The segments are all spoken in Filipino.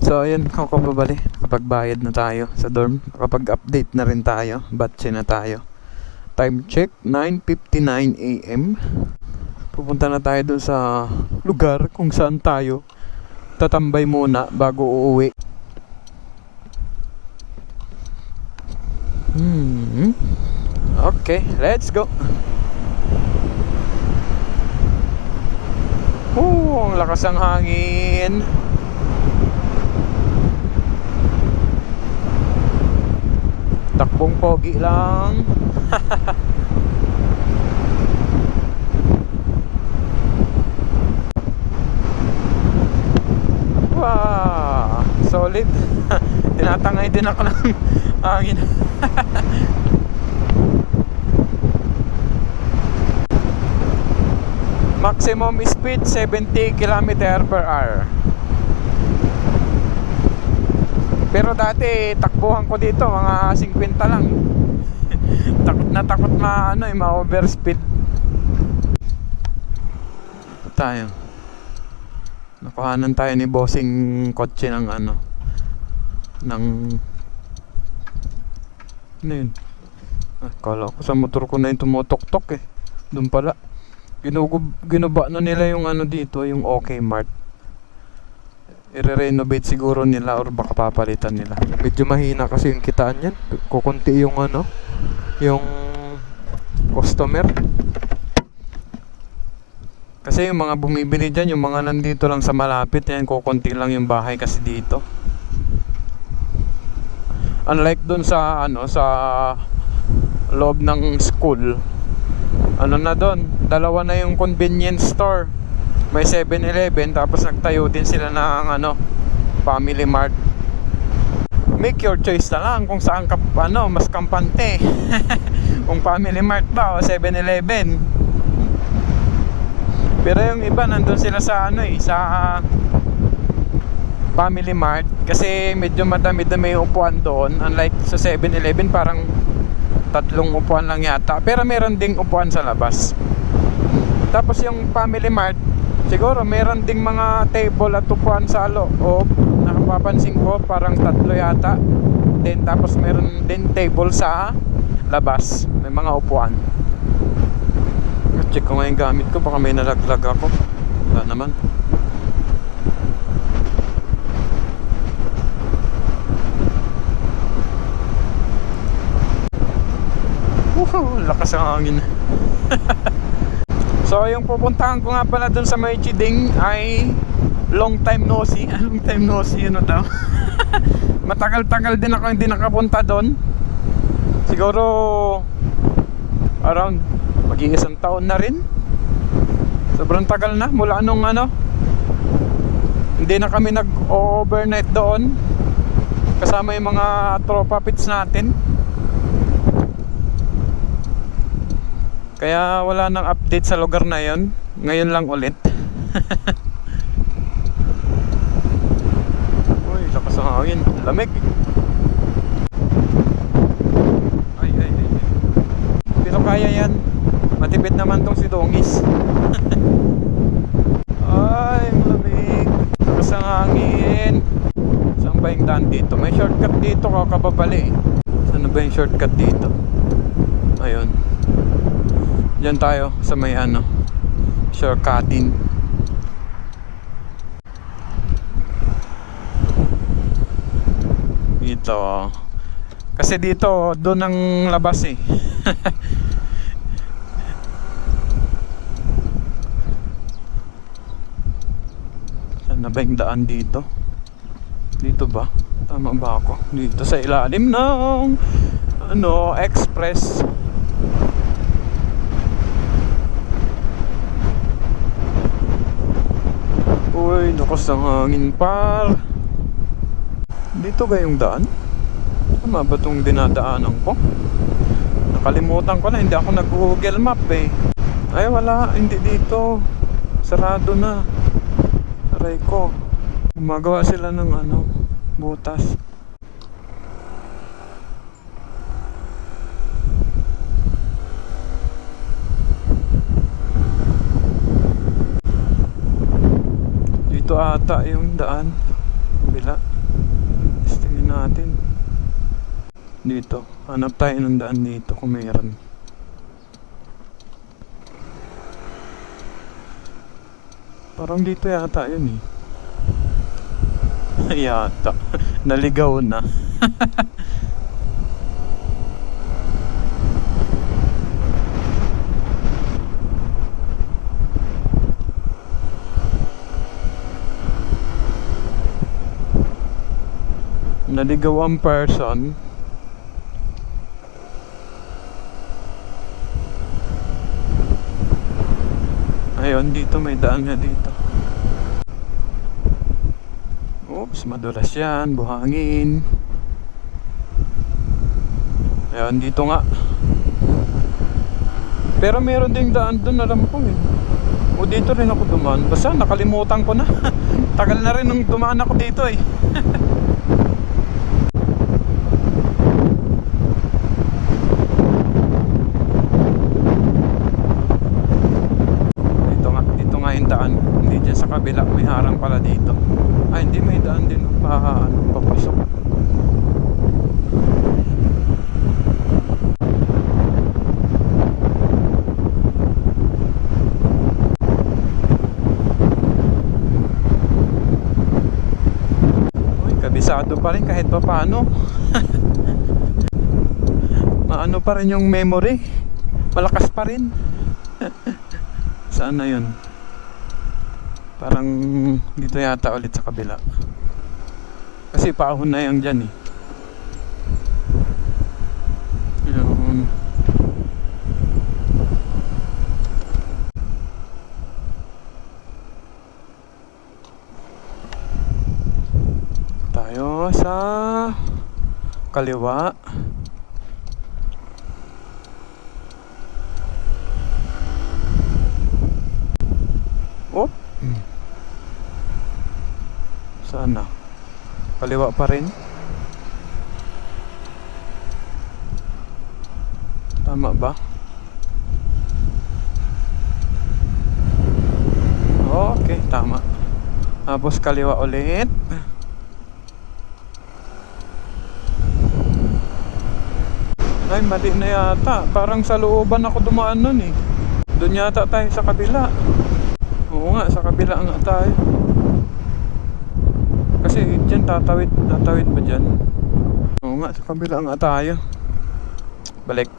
So ayun, ako babali. Kapag-bayad na tayo sa dorm, kapag-update na rin tayo, batche na tayo. Time check, 9:59 AM. Pupunta na tayo dun sa lugar kung saan tayo tatambay muna bago uuwi. Okay, let's go. Ang lakas ng hangin. Takbong pogi lang. Wow, solid. Tinatangay din ako ng hangin. Maximum speed 70 km/h. Pero dati takbuhan ko dito mga 50 lang. Takot ma-overspeed tayo. Nakuhanan tayo ni bossing kotse ng ano yun. Kala ko sa motor ko na yung tumutok-tok eh. Doon pala ginuba na nila yung ano dito, yung OK Mart. I-renovate siguro nila or baka papalitan nila. Medyo mahina kasi yung kitaan yan. Kukunti yung yung customer. Kasi yung mga bumibili dyan, yung mga nandito lang sa malapit, yan, kukunti lang yung bahay kasi dito. Unlike dun sa sa loob ng school, na doon, dalawa na yung convenience store. May 7-Eleven, tapos nagtayo din sila ng Family Mart. Make your choice na lang kung saan ka mas kampante. Kung Family Mart ba o 7-Eleven. Pero yung iba nandun sila sa sa Family Mart kasi medyo madami-dami yung upuan doon. Unlike sa 7-Eleven, parang 3 upuan lang yata. Pero meron ding upuan sa labas. Tapos yung Family Mart, siguro meron ding mga table at upuan sa loob. Nakapapansin ko parang 3 yata. Then tapos meron din table sa labas. May mga upuan. Check ko nga yung gamit ko, baka may nalaglag ako. Wala naman. Lakas ang hangin. So yung pupuntahan ko nga pala dun sa may Chiding ay long time no see. Long time no see, daw. Matagal-tagal din ako hindi nakapunta dun. Siguro around mag-iisang taon na rin. Sobrang tagal na mula nung hindi na kami nag-overnight doon kasama yung mga tropa pits natin. Kaya wala nang update sa lugar na yon. Ngayon lang ulit. Uy, lakas ang hangin. Lamig. Ay. Pero kaya yan. Matipid naman tong si Dongis. Ay, malamig. Lakas ang hangin. Saan ba yung daan dito? May shortcut dito, kakababali. Saan ba yung shortcut dito? Ayun. Diyan tayo sa may shortcutting. Dito. Kasi dito doon ang labas eh. Saan na ba yung daan dito? Dito ba? Tama ba ako? Dito sa ilalim ng express. Uy, lakas ang hangin par. Dito ba yung daan? Tama ba itong dinadaanan ko? Nakalimutan ko na, hindi ako nag-Google Map eh. Ay wala, hindi dito. Sarado na. Aray ko. Gumagawa sila ng butas. Dito ata yung daan. Kabila. Tingnan natin. Dito. Hanap tayo ng daan dito kung mayroon. Parang dito yata yun eh. Yata. Naligaw na. Naligaw ang person. Ayun, dito may daan nga dito. Oops, madulas yan, buhangin. Ayun, dito nga. Pero meron ding daan doon, alam ko eh. O dito rin ako dumaan. Basta nakalimutan ko na. Tagal na rin nung dumaan ako dito eh. Dito nga yung daan. Hindi dyan sa kabila, may harang pala dito. Ay, hindi, may daan din papasok. Uy, kabisado pa rin kahit pa paano. Maano pa rin yung memory. Malakas pa rin. Saan na yun? Parang dito yata ulit sa kabila. Kasi paahon na yan dyan eh. Yun. Tayo sa kaliwa. Oh. Sana kaliwa pa rin. Tama ba? Okay, tama. Tapos kaliwa ulit. Ay, mali na yata. Parang sa looban ako dumaan nun eh. Doon yata tayo sa kabila. Oo nga, sa kabila nga tayo. Kasi dyan tatawid ba dyan? Oo nga, sa kabila nga tayo. Balik.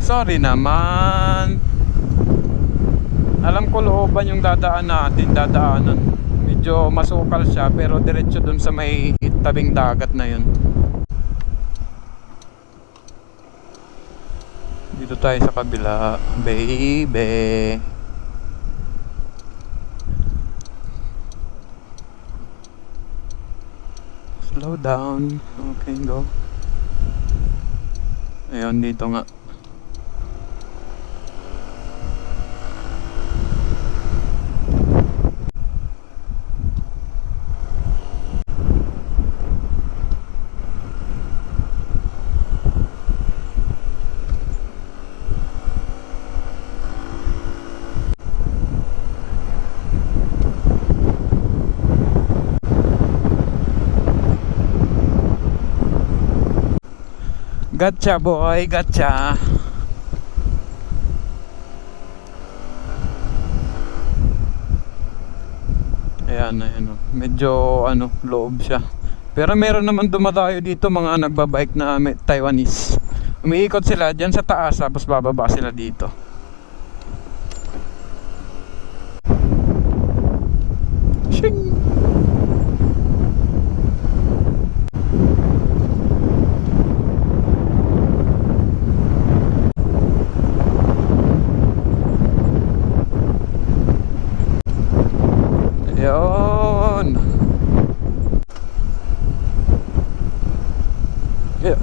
Sorry naman. Alam ko looban yung dadaanan. Medyo masukal siya pero diretso dun sa may tabing dagat na yun. Dito tayo sa kabila, baby. Slow down. Okay, go. Ayun, dito nga. Gotcha boy, gotcha. Ayan. Medyo loob siya. Pero meron naman dumadayo dito mga nagbabike na Taiwanese. Umiikot sila dyan sa taas tapos bababa sila dito. Shing! Yun. Yeah.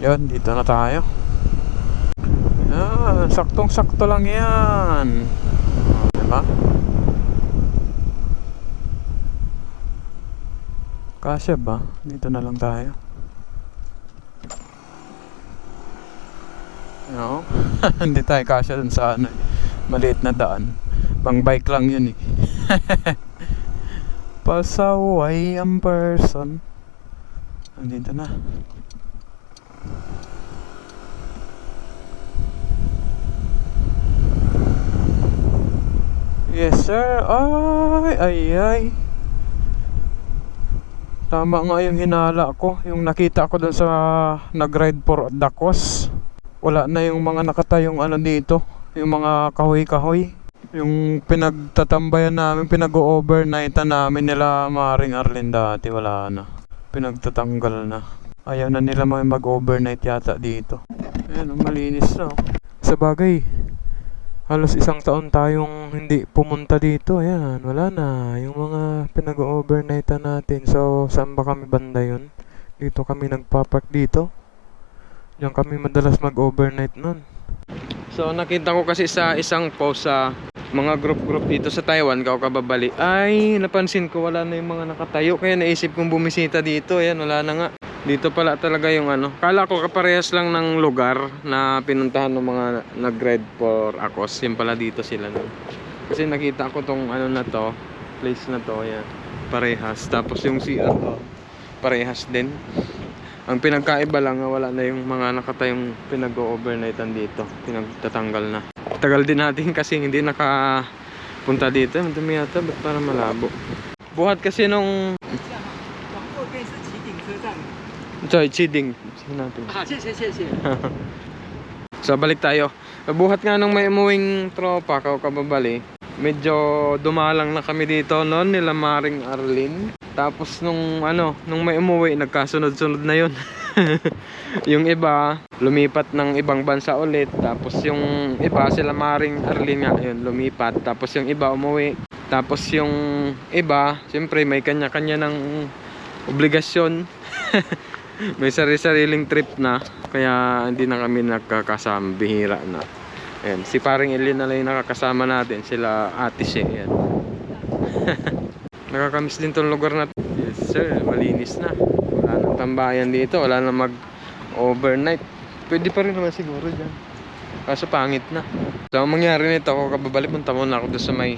Yun, dito na tayo. Yan, saktong-sakto lang yan. Kasya ba? Dito na lang tayo. No? Hindi tayo kasya dun sa ano, maliit na daan. Pang bike lang yun eh. Pasaway ang person. Andito na. Yes sir. Ay. Tama nga yung hinala ko. Yung nakita ko dun sa nag-ride for Dacos. Wala na yung mga nakatayong ano dito. Yung mga kahoy-kahoy. Yung pinagtatambayan namin, pinag-overnightan namin nila Maring Arlene dati. Wala na. Pinagtatanggal na. Ayaw na nila mag-overnight yata dito. Ayan, malinis na. Sa bagay, halos isang taon tayong hindi pumunta dito. Ayan, wala na. Yung mga pinag-overnightan natin. So, saan ba kami banda yun? Dito kami nagpapark dito. Diyan kami madalas mag-overnight nun. So, nakita ko kasi sa isang post sa mga group dito sa Taiwan, kababali. Ay, napansin ko wala na yung mga nakatayo. Kaya naisip kong bumisita dito. Ayan, wala na nga. Dito pala talaga yung ano. Kala ko kaparehas lang ng lugar na pinuntahan ng mga nag-ride for Acos. Yung pala dito sila nun. Kasi nakita ko tong ano na to, place na to, yan. Parehas. Tapos yung CR to, parehas din. Ang pinagkaiba lang, wala na yung mga nakatayong pinag-overnightan dito. Pinagtatanggal na. Tagal din natin kasi hindi nakapunta dito. Madami yata, ba't para malabo? Buhat kasi nung... Sorry, cheating. Sige natin. So, balik tayo. Buhat nga nung may umuwing tropa, kababali. Medyo dumalang na kami dito noon, nila Maring Arlene. Tapos nung may umuwi, nagkasunod-sunod na yun. Yung iba, lumipat ng ibang bansa ulit. Tapos yung iba, sila Maring Arlene nga, yun, lumipat. Tapos yung iba umuwi. Tapos yung iba, siyempre may kanya-kanya ng obligasyon. May sari-sariling trip na. Kaya hindi na kami nagkakasama, bihira na. Ayan, si paring Elin na lang yung nakakasama natin. Sila Ate She, ayan. Nakakamiss din tong lugar na. Yes sir, malinis na. Wala nang tambayan dito, wala nang mag-overnight. Pwede pa rin naman siguro dyan. Kaso pangit na. So ang mangyari nito, ako kababalik, punta muna ako doon sa may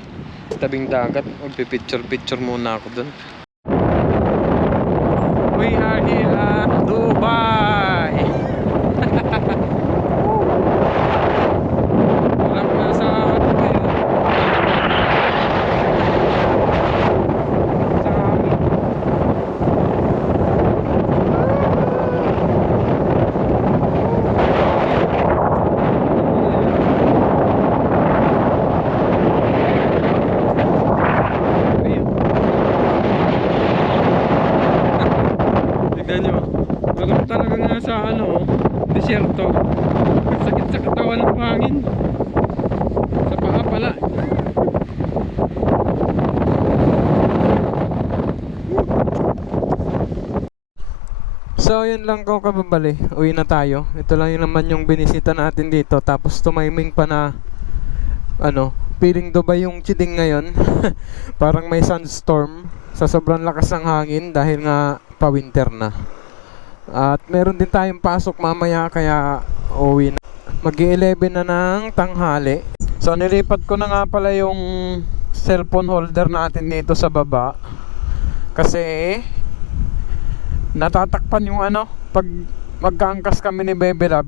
tabing dagat. Magpipicture muna ako doon. We are here at Dubai! Walang nasa Dubai. Talaga nga sa desierto. Sakit sa katawan ng hangin. Sa paa pala. So yun lang ko kababali. Uwi na tayo. Ito lang yun naman yung binisita natin dito. Tapos tumiming pa na feeling Dubai yung chiding ngayon. Parang may sunstorm sa sobrang lakas ng hangin dahil nga pa-winter na. At meron din tayong pasok mamaya kaya uwi na. Mag-11 na ng tanghali. So nilipat ko na nga pala yung cellphone holder natin dito sa baba. Kasi natatakpan yung pag magkaangkas kami ni Bebe Lab,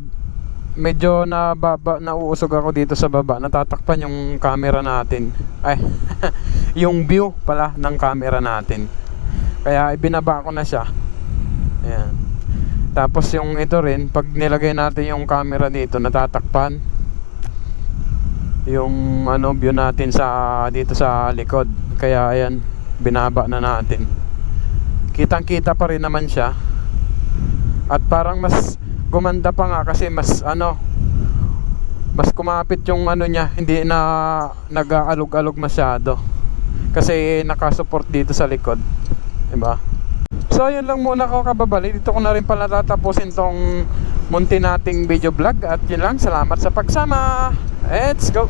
medyo nauusog ako dito sa baba. Natatakpan yung camera natin. Ay, yung view pala ng camera natin. Kaya ibinaba ko na siya. Ayan. Tapos yung ito rin, pag nilagay natin yung camera dito, natatakpan yung view natin dito sa likod. Kaya ayan, binaba na natin. Kitang-kita pa rin naman siya. At parang mas gumanda pa nga kasi mas kumapit yung niya, hindi na nag-aalog-alog masyado. Kasi nakasupport dito sa likod. Diba? So yun lang muna ko kababali. Dito ko na rin pala tatapusin tong munti nating video vlog. At yun lang, salamat sa pagsama. Let's go!